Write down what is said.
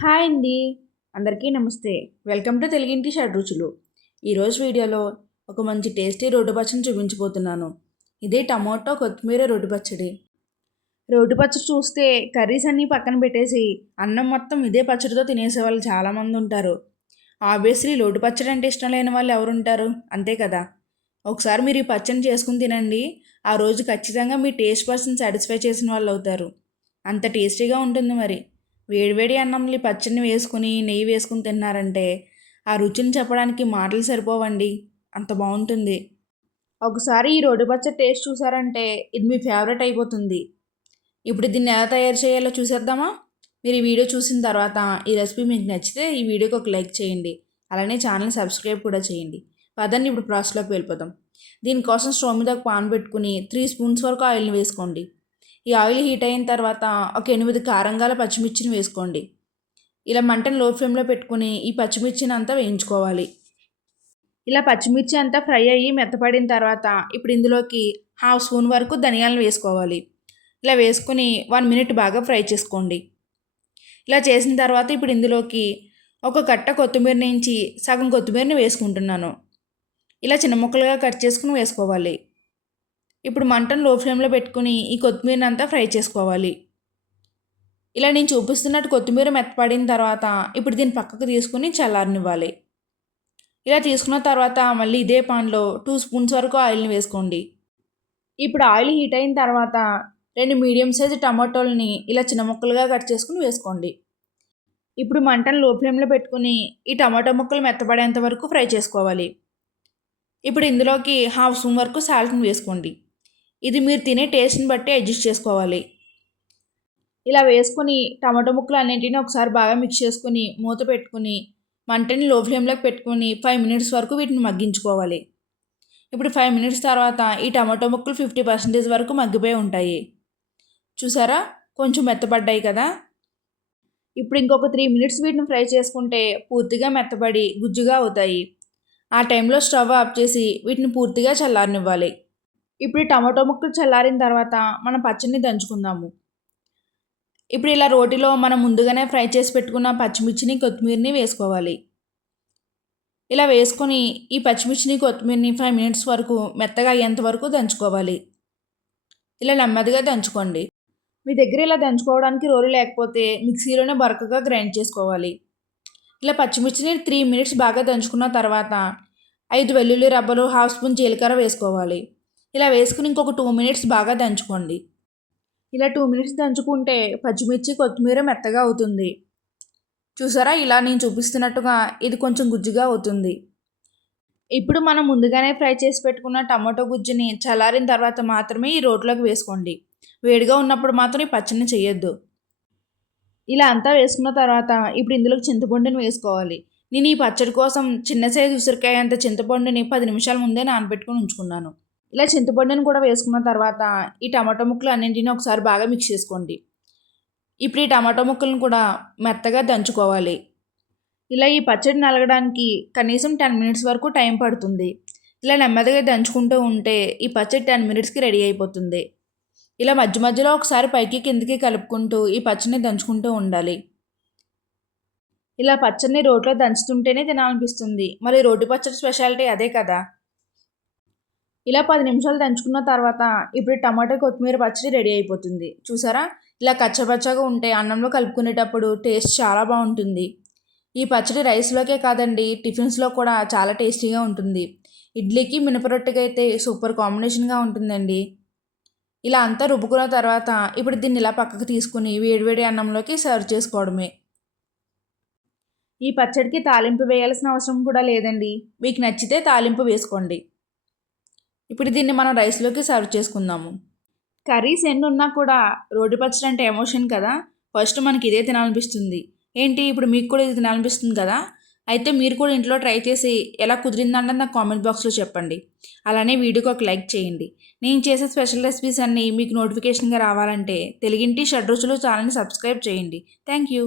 Hi అండి. అందరికీ నమస్తే. వెల్కమ్ టు తెలుగింటి షడ్ రుచులు. ఈరోజు వీడియోలో ఒక మంచి టేస్టీ రోడ్డు పచ్చడిని చూపించబోతున్నాను. ఇదే టమాటో కొత్తిమీర రోడ్డు పచ్చడి. రోడ్డు పచ్చడి చూస్తే కర్రీస్ అన్నీ పక్కన పెట్టేసి అన్నం మొత్తం ఇదే పచ్చడితో తినేసే వాళ్ళు చాలామంది ఉంటారు. ఆబ్వియస్లీ రోడ్డు పచ్చడి అంటే ఇష్టం లేని వాళ్ళు ఎవరు ఉంటారు అంతే కదా. ఒకసారి మీరు ఈ పచ్చడిని చేసుకుని తినండి. ఆ రోజు ఖచ్చితంగా మీ టేస్ట్ పర్సన్ సాటిస్ఫై చేసిన వాళ్ళు అవుతారు. అంత టేస్టీగా ఉంటుంది మరి. వేడివేడి అన్నంలో పచ్చడిని వేసుకుని నెయ్యి వేసుకుని తిన్నారంటే ఆ రుచిని చెప్పడానికి మాటలు సరిపోవండి. అంత బాగుంటుంది. ఒకసారి ఈ రోడ్డు పచ్చడి టేస్ట్ చూసారంటే ఇది మీ ఫేవరెట్ అయిపోతుంది. ఇప్పుడు దీన్ని ఎలా తయారు చేయాలో చూసేద్దామా? మీరు ఈ వీడియో చూసిన తర్వాత ఈ రెసిపీ మీకు నచ్చితే ఈ వీడియోకి ఒక లైక్ చేయండి. అలానే ఛానల్ సబ్స్క్రైబ్ కూడా చేయండి. పదండి ఇప్పుడు ప్రాసెస్లోకి వెళ్ళిపోదాం. దీనికోసం స్టవ్ మీద ఒక పాన్ పెట్టుకుని త్రీ స్పూన్స్ వరకు ఆయిల్ని వేసుకోండి. ఈ ఆయిల్ హీట్ అయిన తర్వాత ఒక ఎనిమిది కారంగాల పచ్చిమిర్చిని వేసుకోండి. ఇలా మంటను లో ఫ్లేమ్లో పెట్టుకుని ఈ పచ్చిమిర్చిని అంతా వేయించుకోవాలి. ఇలా పచ్చిమిర్చి అంతా ఫ్రై అయ్యి మెత్తపడిన తర్వాత ఇప్పుడు ఇందులోకి హాఫ్ స్పూన్ వరకు ధనియాలను వేసుకోవాలి. ఇలా వేసుకుని వన్ మినిట్ బాగా ఫ్రై చేసుకోండి. ఇలా చేసిన తర్వాత ఇప్పుడు ఇందులోకి ఒక కట్ట కొత్తిమీర నుంచి సగం కొత్తిమీరని వేసుకుంటున్నాను. ఇలా చిన్న ముక్కలుగా కట్ చేసుకుని వేసుకోవాలి. ఇప్పుడు మంటను లో ఫ్లేమ్లో పెట్టుకుని ఈ కొత్తిమీరని అంతా ఫ్రై చేసుకోవాలి. ఇలా నేను చూపిస్తున్నట్టు కొత్తిమీర మెత్తపడిన తర్వాత ఇప్పుడు దీన్ని పక్కకు తీసుకుని చల్లారనివ్వాలి. ఇలా తీసుకున్న తర్వాత మళ్ళీ ఇదే పాన్లో టూ స్పూన్స్ వరకు ఆయిల్ని వేసుకోండి. ఇప్పుడు ఆయిల్ హీట్ అయిన తర్వాత రెండు మీడియం సైజు టమాటోలని ఇలా చిన్న ముక్కలుగా కట్ చేసుకుని వేసుకోండి. ఇప్పుడు మంటను లో ఫ్లేమ్లో పెట్టుకుని ఈ టమాటో ముక్కలు మెత్తపడేంత వరకు ఫ్రై చేసుకోవాలి. ఇప్పుడు ఇందులోకి హాఫ్ స్పూన్ వరకు సాల్ట్ని వేసుకోండి. ఇది మీరు తినే టేస్ట్ని బట్టి అడ్జస్ట్ చేసుకోవాలి. ఇలా వేసుకొని టమాటో ముక్కలు అన్నింటినీ ఒకసారి బాగా మిక్స్ చేసుకుని మూత పెట్టుకుని మంటని లో ఫ్లేమ్లోకి పెట్టుకుని ఫైవ్ మినిట్స్ వరకు వీటిని మగ్గించుకోవాలి. ఇప్పుడు ఫైవ్ మినిట్స్ తర్వాత ఈ టమాటో ముక్కలు ఫిఫ్టీ పర్సెంటేజ్ వరకు మగ్గిపోయి ఉంటాయి. చూసారా? కొంచెం మెత్తపడ్డాయి కదా? ఇప్పుడు ఇంకొక త్రీ మినిట్స్ వీటిని ఫ్రై చేసుకుంటే పూర్తిగా మెత్తపడి గుజ్జుగా అవుతాయి. ఆ టైంలో స్టవ్ ఆఫ్ చేసి వీటిని పూర్తిగా చల్లారనివ్వాలి. ఇప్పుడు టమాటో ముక్కలు చల్లారిన తర్వాత మనం పచ్చడిని దంచుకుందాము. ఇప్పుడు ఇలా రోటిలో మనం ముందుగానే ఫ్రై చేసి పెట్టుకున్న పచ్చిమిర్చిని కొత్తిమీరని వేసుకోవాలి. ఇలా వేసుకొని ఈ పచ్చిమిర్చిని కొత్తిమీరని ఫైవ్ మినిట్స్ వరకు మెత్తగా అయ్యేంత వరకు దంచుకోవాలి. ఇలా నెమ్మదిగా దంచుకోండి. మీ దగ్గర ఇలా దంచుకోవడానికి రోలు లేకపోతే మిక్సీలోనే బరకగా గ్రైండ్ చేసుకోవాలి. ఇలా పచ్చిమిర్చిని త్రీ మినిట్స్ బాగా దంచుకున్న తర్వాత ఐదు వెల్లుల్లి రబ్బలు హాఫ్ స్పూన్ జీలకర్ర వేసుకోవాలి. ఇలా వేసుకుని ఇంకొక టూ మినిట్స్ బాగా దంచుకోండి. ఇలా టూ మినిట్స్ దంచుకుంటే పచ్చిమిర్చి కొత్తిమీర మెత్తగా అవుతుంది. చూసారా? ఇలా నేను చూపిస్తున్నట్టుగా ఇది కొంచెం గుజ్జుగా అవుతుంది. ఇప్పుడు మనం ముందుగానే ఫ్రై చేసి పెట్టుకున్న టమాటో గుజ్జుని చల్లారిన తర్వాత మాత్రమే ఈ రోట్లోకి వేసుకోండి. వేడిగా ఉన్నప్పుడు మాత్రం ఈ పచ్చడిని చేయొద్దు. ఇలా అంతా వేసుకున్న తర్వాత ఇప్పుడు ఇందులోకి చింతపండుని వేసుకోవాలి. నేను ఈ పచ్చడి కోసం చిన్న సైజు ఉసిరికాయ అంత చింతపండుని పది నిమిషాల ముందే నానబెట్టుకుని ఉంచుకున్నాను. ఇలా చింతపండుని కూడా వేసుకున్న తర్వాత ఈ టమాటో ముక్కలు అన్నింటినీ ఒకసారి బాగా మిక్స్ చేసుకోండి. ఇప్పుడు ఈ టమాటో ముక్కలను కూడా మెత్తగా దంచుకోవాలి. ఇలా ఈ పచ్చడి నలగడానికి కనీసం టెన్ మినిట్స్ వరకు టైం పడుతుంది. ఇలా నెమ్మదిగా దంచుకుంటూ ఉంటే ఈ పచ్చడి టెన్ మినిట్స్కి రెడీ అయిపోతుంది. ఇలా మధ్య మధ్యలో ఒకసారి పైకి కిందకి కలుపుకుంటూ ఈ పచ్చడిని దంచుకుంటూ ఉండాలి. ఇలా పచ్చడిని రోట్లో దంచుతుంటేనే తినాలనిపిస్తుంది. మరి రోటి పచ్చడి స్పెషాలిటీ అదే కదా. ఇలా పది నిమిషాలు దంచుకున్న తర్వాత ఇప్పుడు టమాటా కొత్తిమీర పచ్చడి రెడీ అయిపోతుంది. చూసారా? ఇలా కచ్చపచ్చగా ఉంటే అన్నంలో కలుపుకునేటప్పుడు టేస్ట్ చాలా బాగుంటుంది. ఈ పచ్చడి రైస్లోకే కాదండి టిఫిన్స్లో కూడా చాలా టేస్టీగా ఉంటుంది. ఇడ్లీకి మినపరొట్టెకి అయితే సూపర్ కాంబినేషన్గా ఉంటుందండి. ఇలా అంతా రుబ్బుకున్న తర్వాత ఇప్పుడు దీన్ని ఇలా పక్కకు తీసుకుని వేడివేడి అన్నంలోకి సర్వ్ చేసుకోవడమే. ఈ పచ్చడికి తాలింపు వేయాల్సిన అవసరం కూడా లేదండి. మీకు నచ్చితే తాలింపు వేసుకోండి. ఇప్పుడు దీన్ని మనం రైస్లోకి సర్వ్ చేసుకుందాము. కర్రీస్ ఎన్ని ఉన్నా కూడా రోడ్డు పచ్చడి అంటే ఎమోషన్ కదా. ఫస్ట్ మనకి ఇదే తినాలనిపిస్తుంది. ఏంటి? ఇప్పుడు మీకు కూడా ఇది తినాలనిపిస్తుంది కదా. అయితే మీరు కూడా ఇంట్లో ట్రై చేసి ఎలా కుదిరిందంటే నాకు కామెంట్ బాక్స్లో చెప్పండి. అలానే వీడియోకి ఒక లైక్ చేయండి. నేను చేసే స్పెషల్ రెసిపీస్ అన్నీ మీకు నోటిఫికేషన్గా రావాలంటే తెలుగింటి షడ్ రుచులు ఛానల్ని సబ్స్క్రైబ్ చేయండి. Thank you